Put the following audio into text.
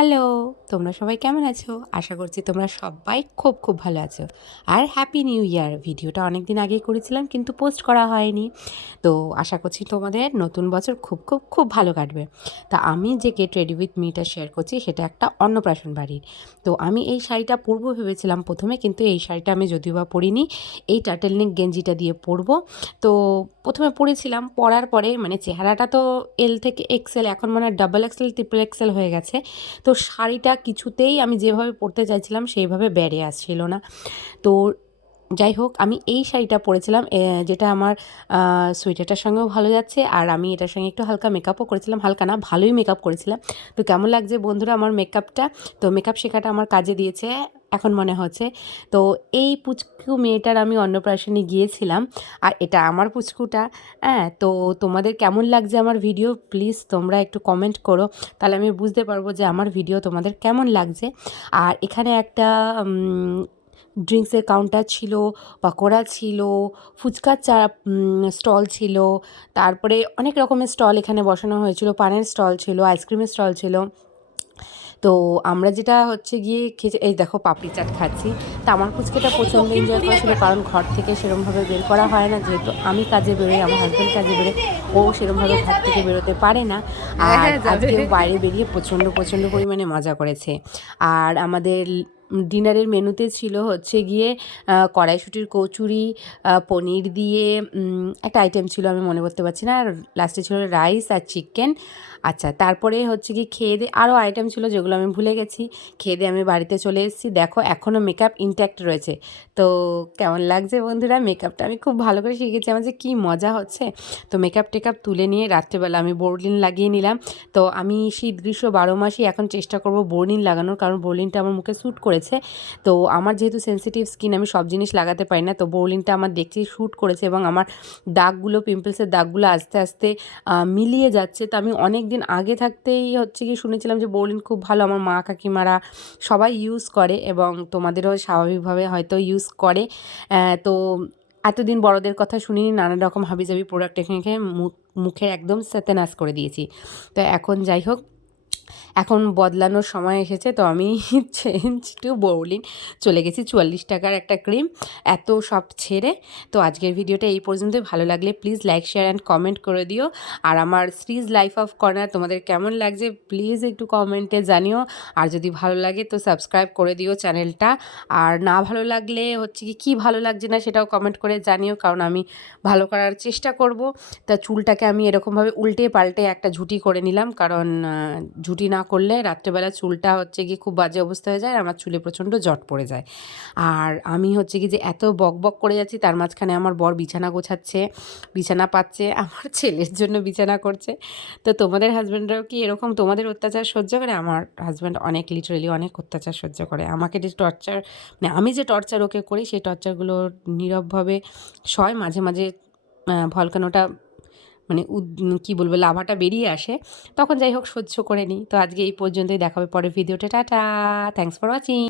Hello, তোমরা সবাই কেমন আছো? আশা করছি তোমরা সবাই খুব, খুব ভালো আছো। আর হ্যাপি নিউ ইয়ার! ভিডিওটা অনেক দিন আগেই করেছিলাম কিন্তু পোস্ট করা হয়নি। তো আশা করছি তোমাদের নতুন বছর খুব, খুব, খুব ভালো কাটবে। তা আমি যে গেট রেডি উইথ মিটা শেয়ার করছি সেটা একটা অন্নপ্রাশন বাড়ির। তো আমি এই শাড়িটা পরবো ভেবেছিলাম ১ম এ, কিন্তু এই শাড়িটা আমি যদিও বা পরিনি। এই টার্টল নেক গেঞ্জিটা দিয়ে পরবো। তো ১ম এ পরেছিলাম, পরার পরে মানে চেহারাটা তো এল থেকে এক্সেল, এখন মনে হয় ডাবল এক্সেল, ট্রিপল এক্সেল হয়ে গেছে। তো শাড়িটা কিছুতেই আমি যেভাবে পরতে চাইছিলাম সেইভাবে বেড়ে আসছিল না। তো যাই হোক, আমি এই শাড়িটা পরেছিলাম যেটা আমার সোয়েটারটার সঙ্গেও ভালো যাচ্ছে, আর আমি এটার সঙ্গে একটু হালকা মেকআপও করেছিলাম, হালকা না ভালোই মেকআপ করেছিলাম। তো কেমন লাগছে বন্ধুরা আমার মেকআপটা? তো মেকআপ শেখাটা আমার কাজে দিয়েছে এখন মনে হচ্ছে। তো এই পুচকু মেয়েটার আমি অন্নপ্রাশনে গিয়েছিলাম, আর এটা আমার পুচকুটা। হ্যাঁ, তো তোমাদের কেমন লাগছে আমার ভিডিও প্লিজ তোমরা একটু কমেন্ট করো, তাহলে আমি বুঝতে পারবো যে আমার ভিডিও তোমাদের কেমন লাগছে। আর এখানে একটা ড্রিঙ্কসের কাউন্টার ছিল, পাকোড়া ছিল, ফুচকার স্টল ছিল, তারপরে অনেক রকমের স্টল এখানে বসানো হয়েছিল, পানের স্টল ছিল, আইসক্রিমের স্টল ছিল। তো আমরা যেটা হচ্ছে গিয়ে খেয়েছি, এই দেখো পাপড়ি চাট খাচ্ছি। তা আমার পুচকেটা প্রচণ্ড এনজয় করেছিল, কারণ ঘর থেকে সেরমভাবে বের করা হয় না, যেহেতু আমি কাজে বেরোই, আমার হাজব্যান্ড কাজে বেরোয়, ও সেরমভাবে ঘর থেকে বেরোতে পারে না। আর আজকেও বাইরে বেরিয়ে প্রচণ্ড প্রচণ্ড পরিমাণে মজা করেছে। আর আমাদের ডিনারের মেনুতে ছিল হচ্ছে গিয়ে কড়াইশুঁটির কচুরি, পনির দিয়ে একটা আইটেম ছিল, আমি মনে করতে পারছি না, আর লাস্টে ছিল রাইস আর চিকেন। আচ্ছা, তারপরে হচ্ছে কি খেয়ে দিয়ে আরও আইটেম ছিল যেগুলো আমি ভুলে গেছি। খেয়ে দিয়ে আমি বাড়িতে চলে এসেছি, দেখো এখনও মেকআপ ইনট্যাক্ট রয়েছে। তো কেমন লাগছে বন্ধুরা? মেকআপটা আমি খুব ভালো করে শিখেছি, আমার যে কী মজা হচ্ছে। তো মেকআপ টেকআপ তুলে নিয়ে রাত্রেবেলা আমি বোরলিন লাগিয়ে নিলাম। তো আমি শীত গ্রীষ্ম ১২ মাসই এখন চেষ্টা করব বোরলিন লাগানোর, কারণ বোরলিনটা আমার মুখে স্যুট করেছে। তো আমার যেহেতু সেনসিটিভ স্কিন, আমি সব জিনিস লাগাতে পারি না, তো বোরলিনটা আমার দেখছি স্যুট করেছে, এবং আমার দাগগুলো, পিম্পলসের দাগগুলো আস্তে আস্তে মিলিয়ে যাচ্ছে। তো আমি অনেক দিন আগে থাকতেই হচ্ছে কি শুনেছিলাম যে বোরলিন খুব ভালো, আমার মা কাকিমারা সবাই ইউজ করে, এবং তোমাদেরও স্বাভাবিকভাবে হয়তো ইউজ করে। তো এতদিন বড়দের কথা শুনিনি, নানান রকম হাবিজাবি প্রোডাক্ট এখানে খেয়ে মুখের একদম সত্যানাশ করে দিয়েছি। তো এখন যাই হোক, এখন বদলানোর সময় এসেছে, তো আমি চেঞ্জ টু বোরলিন চলে গেছি। ৪৪ টাকার একটা ক্রিম, এত সব ছেড়ে। তো আজকের ভিডিওটা এই পর্যন্তই। ভালো লাগলে please like, share and comment করে দিও। আর আমার শ্রীজ লাইফ অফ কর্নার তোমাদের কেমন লাগছে প্লিজ একটু কমেন্টে জানিও। আর যদি ভালো লাগে তো সাবস্ক্রাইব করে দিও চ্যানেলটা। আর না ভালো লাগলে হচ্ছে কি ভালো লাগছে না সেটাও কমেন্ট করে জানিও, কারণ আমি ভালো করার চেষ্টা করব। তা চুলটাকে আমি এরকমভাবে উল্টে পাল্টে একটা ঝুঁটি করে নিলাম, কারণ ঝুঁটি না করলে রাত্রেবেলা চুলটা হচ্ছে গিয়ে খুব বাজে অবস্থা হয়ে যায়, আর আমার চুলে প্রচণ্ড জট পড়ে যায়। আর আমি হচ্ছে কি যে এত বক বক করে যাচ্ছি, তার মাঝখানে আমার বর বিছানা গোছাচ্ছে, বিছানা পাচ্ছে, আমার ছেলের জন্য বিছানা করছে। তো তোমাদের হাজব্যান্ডরাও কি এরকম তোমাদের অত্যাচার সহ্য করে? আমার হাজব্যান্ড অনেক, লিটারেলি অনেক অত্যাচার সহ্য করে। আমাকে যে টর্চার, মানে আমি যে টর্চার ওকে করি, সেই টর্চারগুলো নীরবভাবে সয়। মাঝে মাঝে ভলকানোটা মানে কী বলবো, লাভাটা বেরিয়ে আসে, তখন যাই হোক সহ্য করে নিই। তো আজকে এই পর্যন্তই, দেখা হবে পরের ভিডিওতে। Tata, thanks for watching.